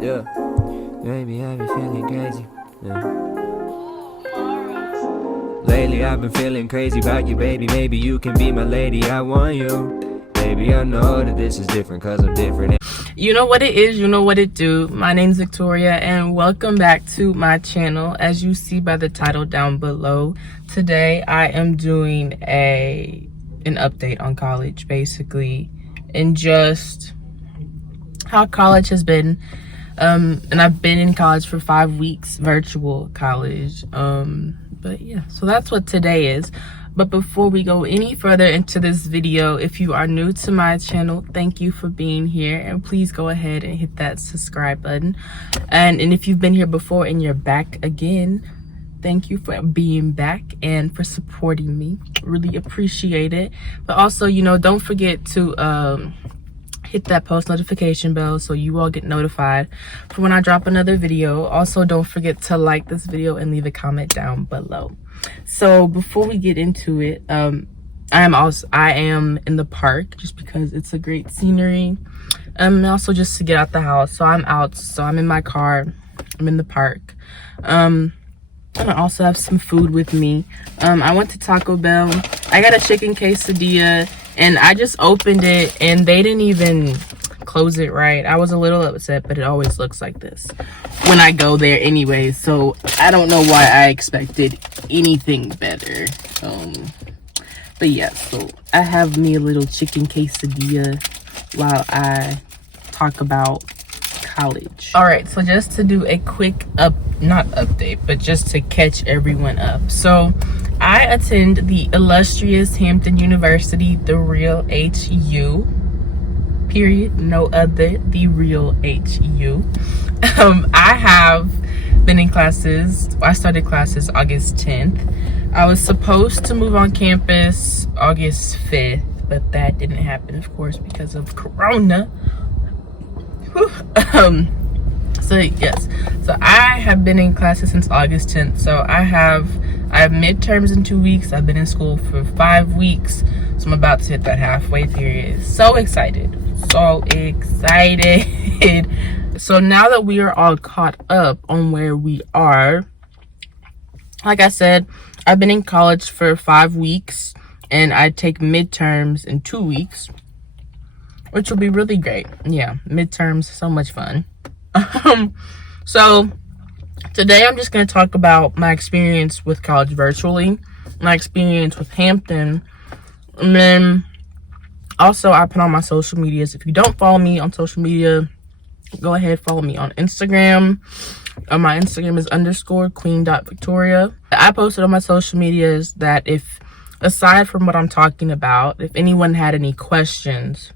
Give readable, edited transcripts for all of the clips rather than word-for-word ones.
Yeah. Baby, I've been feeling crazy. Yeah. Lately, I've been feeling crazy about you, baby. Maybe you can be my lady. I want you. Baby, I know that this is different cause I'm different. You know what it is, you know what it do. My name's Victoria and welcome back to my channel. As you see by the title down below, today I am doing an update on college, basically, and just how college has been. And I've been in college for 5 weeks, virtual college. But yeah, so that's what today is. But before we go any further into this video, if you are new to my channel, thank you for being here, and please go ahead and hit that subscribe button. And if you've been here before and you're back again, thank you for being back and for supporting me. Really appreciate it. But also, you know, don't forget to hit that post notification bell so you all get notified for when I drop another video. Also, don't forget to like this video and leave a comment down below. So before we get into it, I am in the park just because it's a great scenery. And also just to get out the house. So I'm out, so I'm in my car, I'm in the park. And I also have some food with me. I went to Taco Bell. I got a chicken quesadilla and I just opened it and they didn't even close it right. I was a little upset, but it always looks like this when I go there anyway. So I don't know why I expected anything better. But yeah, so I have me a little chicken quesadilla while I talk about college. All right, so just to do a quick not update, but just to catch everyone up. So I attend the illustrious Hampton University, the real HU, period, no other, the real HU. I have been in classes. I started classes August 10th. I was supposed to move on campus August 5th, but that didn't happen, of course, because of Corona. So yes, so I have been in classes since August 10th. So I have midterms in 2 weeks. I've been in school for 5 weeks, so I'm about to hit that halfway period. So excited, so excited. So now that we are all caught up on where we are, like I said, I've been in college for 5 weeks and I take midterms in 2 weeks, which will be really great. Yeah, midterms, so much fun. So today I'm just going to talk about my experience with college virtually, my experience with Hampton, and then also I put on my social medias. If you don't follow me on social media, go ahead, follow me on Instagram. My Instagram is _queen.victoria. I posted on my social medias that if, aside from what I'm talking about, if anyone had any questions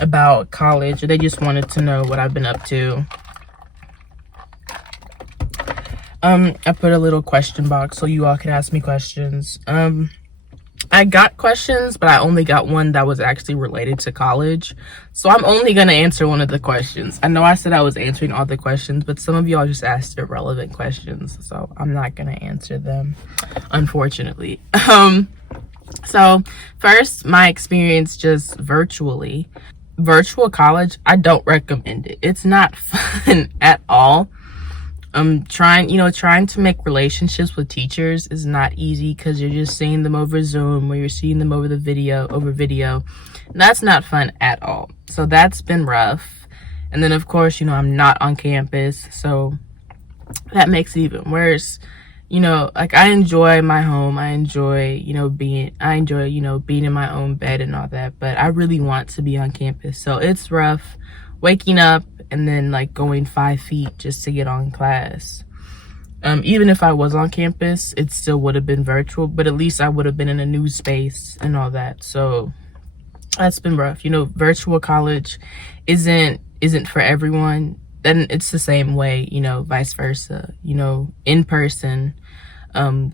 about college or they just wanted to know what I've been up to, I put a little question box so you all could ask me questions. I got questions, but I only got one that was actually related to college, so I'm only gonna answer one of the questions. I know I said I was answering all the questions, but some of y'all just asked irrelevant questions, so I'm not gonna answer them, unfortunately. So first, my experience just virtually. Virtual college, I don't recommend it. It's not fun at all. Trying to make relationships with teachers is not easy because you're just seeing them over Zoom or you're seeing them over video. And that's not fun at all. So that's been rough. And then of course, I'm not on campus, so that makes it even worse. Like I enjoy my home. I enjoy, being in my own bed and all that, but I really want to be on campus. So it's rough waking up and then like going 5 feet just to get on class. Even if I was on campus, it still would have been virtual, but at least I would have been in a new space and all that. So that's been rough. Virtual college isn't for everyone. Then it's the same way, vice versa. In person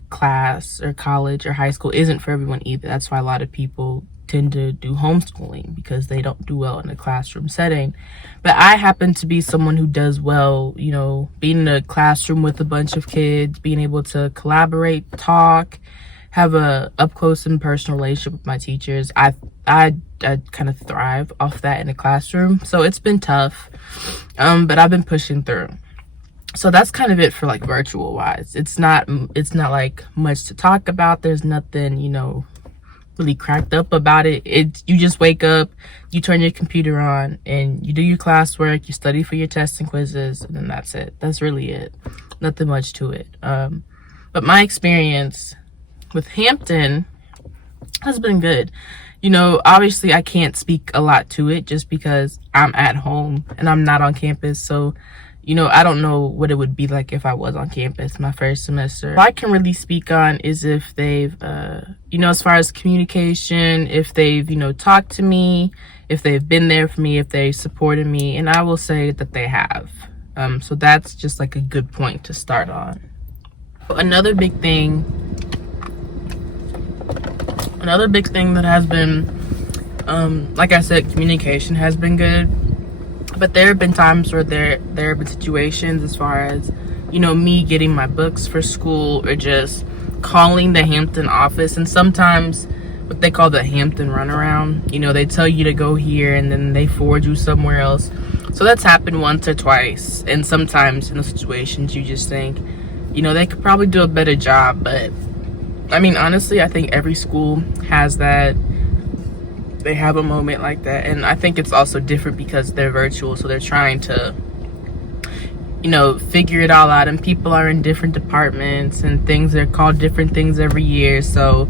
class or college or high school isn't for everyone either. That's why a lot of people tend to do homeschooling, because they don't do well in a classroom setting. But I happen to be someone who does well, being in a classroom with a bunch of kids, being able to collaborate, talk, have a up close and personal relationship with my teachers. I kind of thrive off that in the classroom. So it's been tough, but I've been pushing through. So that's kind of it for like virtual wise. It's not like much to talk about. There's nothing, really cracked up about it. You just wake up, you turn your computer on, and you do your classwork, you study for your tests and quizzes, and then that's it. That's really it. Nothing much to it. But my experience with Hampton has been good. Obviously I can't speak a lot to it just because I'm at home and I'm not on campus. So, I don't know what it would be like if I was on campus my first semester. What I can really speak on is if they've, as far as communication, if they've, talked to me, if they've been there for me, if they supported me, and I will say that they have. So that's just like a good point to start on. Another big thing that has been, like I said, communication has been good. But there have been times where there have been situations as far as, me getting my books for school or just calling the Hampton office. And sometimes what they call the Hampton runaround, they tell you to go here and then they forward you somewhere else. So that's happened once or twice. And sometimes in those situations you just think, they could probably do a better job. But I mean, honestly, I think every school has that. They have a moment like that. And I think it's also different because they're virtual. So they're trying to, figure it all out. And people are in different departments and they're called different things every year. So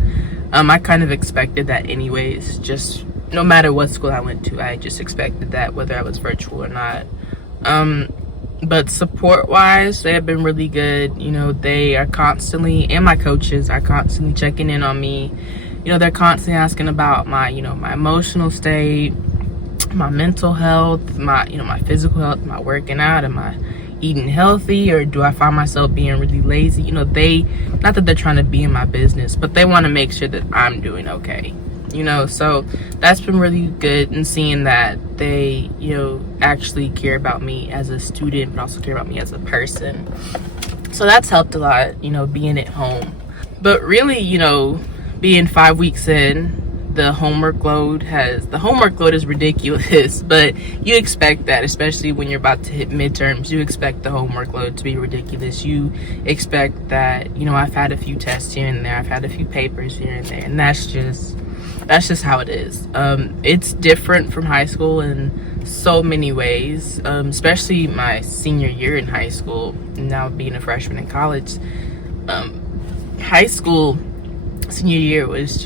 I kind of expected that anyways. Just no matter what school I went to, I just expected that whether I was virtual or not. But support-wise, they have been really good. They are constantly, and my coaches are constantly checking in on me. They're constantly asking about my, my emotional state, my mental health, my physical health, my working out, am I eating healthy, or do I find myself being really lazy? Not that they're trying to be in my business, but they want to make sure that I'm doing okay. So that's been really good, and seeing that they, actually care about me as a student, but also care about me as a person. So that's helped a lot, being at home. But really, being 5 weeks in, the homework load is ridiculous, but you expect that, especially when you're about to hit midterms. You expect the homework load to be ridiculous. You expect that, I've had a few tests here and there, I've had a few papers here and there, and that's just how it is. It's different from high school in so many ways, especially my senior year in high school, now being a freshman in college. High school senior year was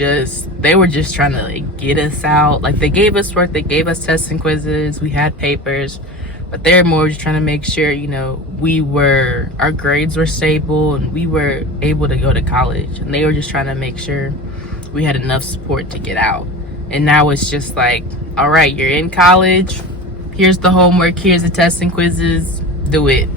they were just trying to get us out. They gave us work, they gave us tests and quizzes, we had papers, but they're more just trying to make sure, our grades were stable and we were able to go to college. And they were just trying to make sure we had enough support to get out. And now it's just all right, you're in college, here's the homework, here's the tests and quizzes, do it.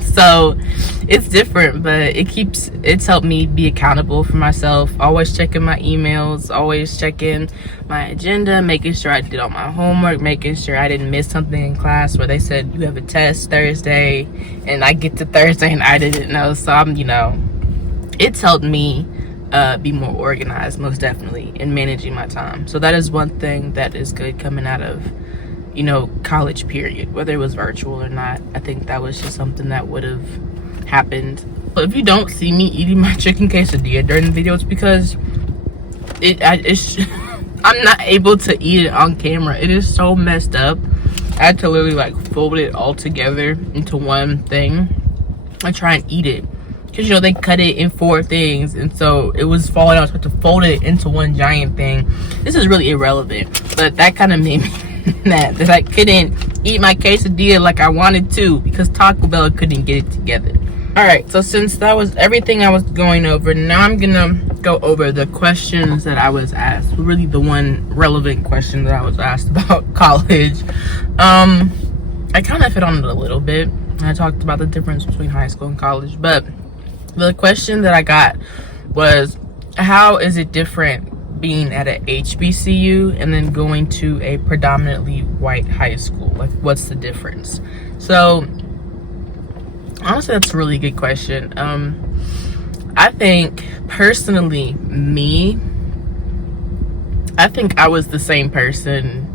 So it's different, but it's helped me be accountable for myself, always checking my emails, always checking my agenda, making sure I did all my homework, making sure I didn't miss something in class where they said you have a test Thursday and I get to Thursday and I didn't know. So it's helped me be more organized, most definitely, in managing my time. So that is one thing that is good coming out of college period, whether it was virtual or not. I think that was just something that would have happened. But if you don't see me eating my chicken quesadilla during the video, it's because I'm not able to eat it on camera. It is so messed up. I had to literally fold it all together into one thing and try and eat it, because they cut it in 4 things, and so it was falling out, so I had to fold it into one giant thing. This is really irrelevant, but that kind of made me mad that I couldn't eat my quesadilla like I wanted to because Taco Bell couldn't get it together. All right, so since that was everything I was going over, now I'm gonna go over the questions that I was asked. Really the one relevant question that I was asked about college. I kind of hit on it a little bit. I talked about the difference between high school and college, but the question that I got was, how is it different being at an HBCU and then going to a predominantly white high school? What's the difference? So honestly, that's a really good question. I think personally, I think I was the same person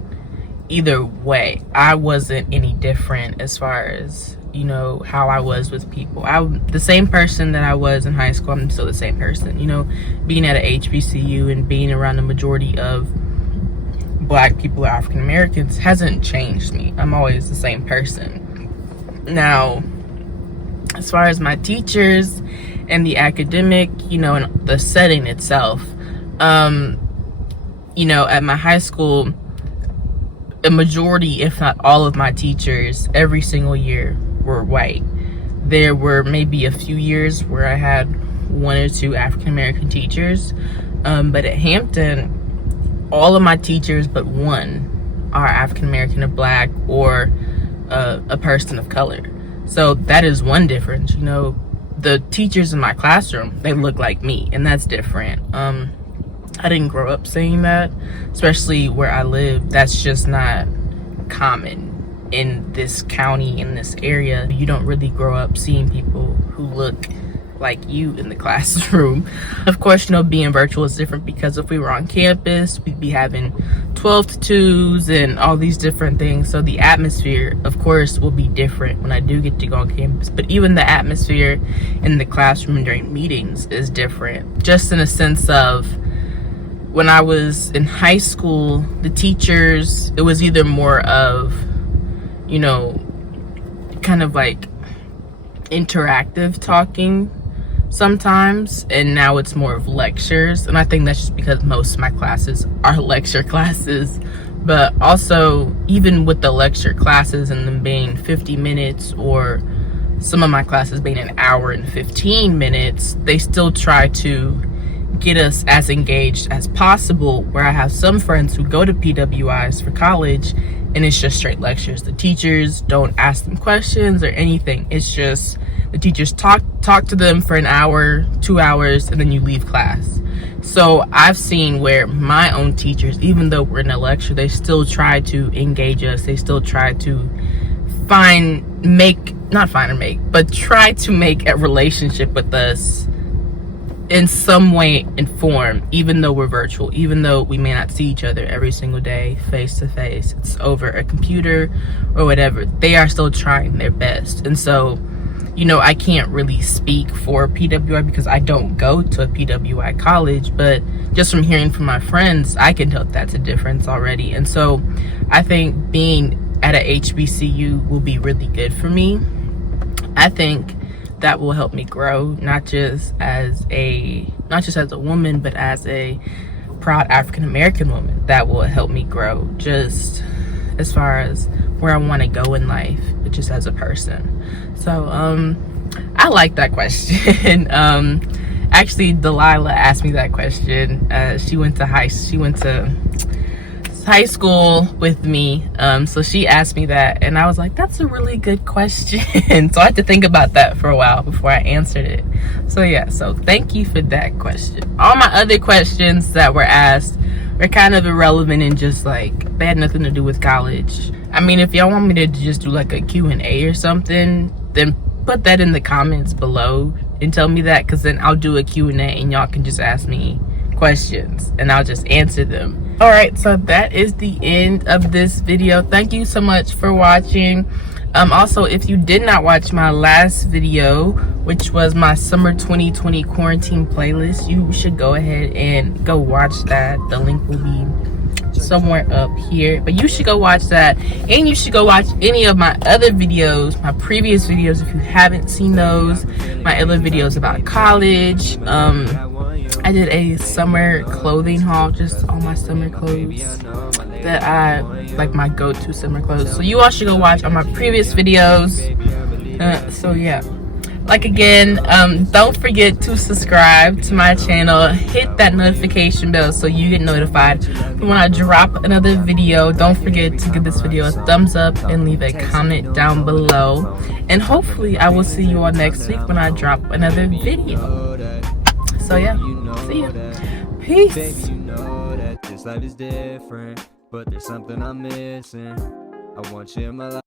either way. I wasn't any different as far as, you know, how I was with people. I'm the same person that I was in high school. I'm still the same person, you know, being at a HBCU and being around the majority of Black people or African Americans hasn't changed me. I'm always the same person. Now, as far as my teachers and the academic, you know, and the setting itself, you know, at my high school, a majority, if not all of my teachers every single year were white. There were maybe a few years where I had 1 or 2 African American teachers, but at Hampton, all of my teachers but one are African American or Black or a person of color. So that is one difference. You know, the teachers in my classroom, they look like me, and that's different. I didn't grow up saying that, especially where I live. That's just not common in this county, in this area. You don't really grow up seeing people who look like you in the classroom. Of course, you know, being virtual is different because if we were on campus, we'd be having 12 to 2s and all these different things. So the atmosphere, of course, will be different when I do get to go on campus. But even the atmosphere in the classroom during meetings is different, just in a sense of when I was in high school, the teachers, it was either more of, you know, kind of like interactive talking sometimes, and now it's more of lectures. And I think that's just because most of my classes are lecture classes. But also, even with the lecture classes and them being 50 minutes or some of my classes being an hour and 15 minutes, they still try to get us as engaged as possible, where I have some friends who go to PWIs for college and it's just straight lectures. The teachers don't ask them questions or anything. It's just the teachers talk to them for an hour, 2 hours, and then you leave class. So I've seen where my own teachers, even though we're in a lecture, they still try to engage us. They still try to try to make a relationship with us in some way and form, even though we're virtual, even though we may not see each other every single day face to face, it's over a computer or whatever. They are still trying their best. And so, you know, I can't really speak for PWI because I don't go to a PWI college, but just from hearing from my friends, I can tell that's a difference already. And so I think being at a HBCU will be really good for me. I think that will help me grow, not just as a woman, but as a proud African American woman. That will help me grow just as far as where I want to go in life, but just as a person. So I like that question. Actually, Delilah asked me that question. She went to high school with me, so she asked me that, and I was like, that's a really good question. So I had to think about that for a while before I answered it. So yeah, so thank you for that question. All my other questions that were asked were kind of irrelevant and just like they had nothing to do with college. I mean, if y'all want me to just do like a Q&A or something, then put that in the comments below and tell me that, because then I'll do a Q&A and y'all can just ask me questions and I'll just answer them. All right, so that is the end of this video. Thank you so much for watching. Also, if you did not watch my last video, which was my summer 2020 quarantine playlist, you should go ahead and go watch that. The link will be somewhere up here, but you should go watch that, and you should go watch any of my other videos, my previous videos, if you haven't seen those. My other videos about college. I did a summer clothing haul, just all my summer clothes that I like, my go-to summer clothes. So you all should go watch on my previous videos. So yeah, like again, don't forget to subscribe to my channel, hit that notification bell so you get notified when I drop another video. Don't forget to give this video a thumbs up and leave a comment down below, and hopefully I will see you all next week when I drop another video. So yeah, see ya. Peace. Baby, you know that this life is different, but there's something I'm missing. I want you in my life.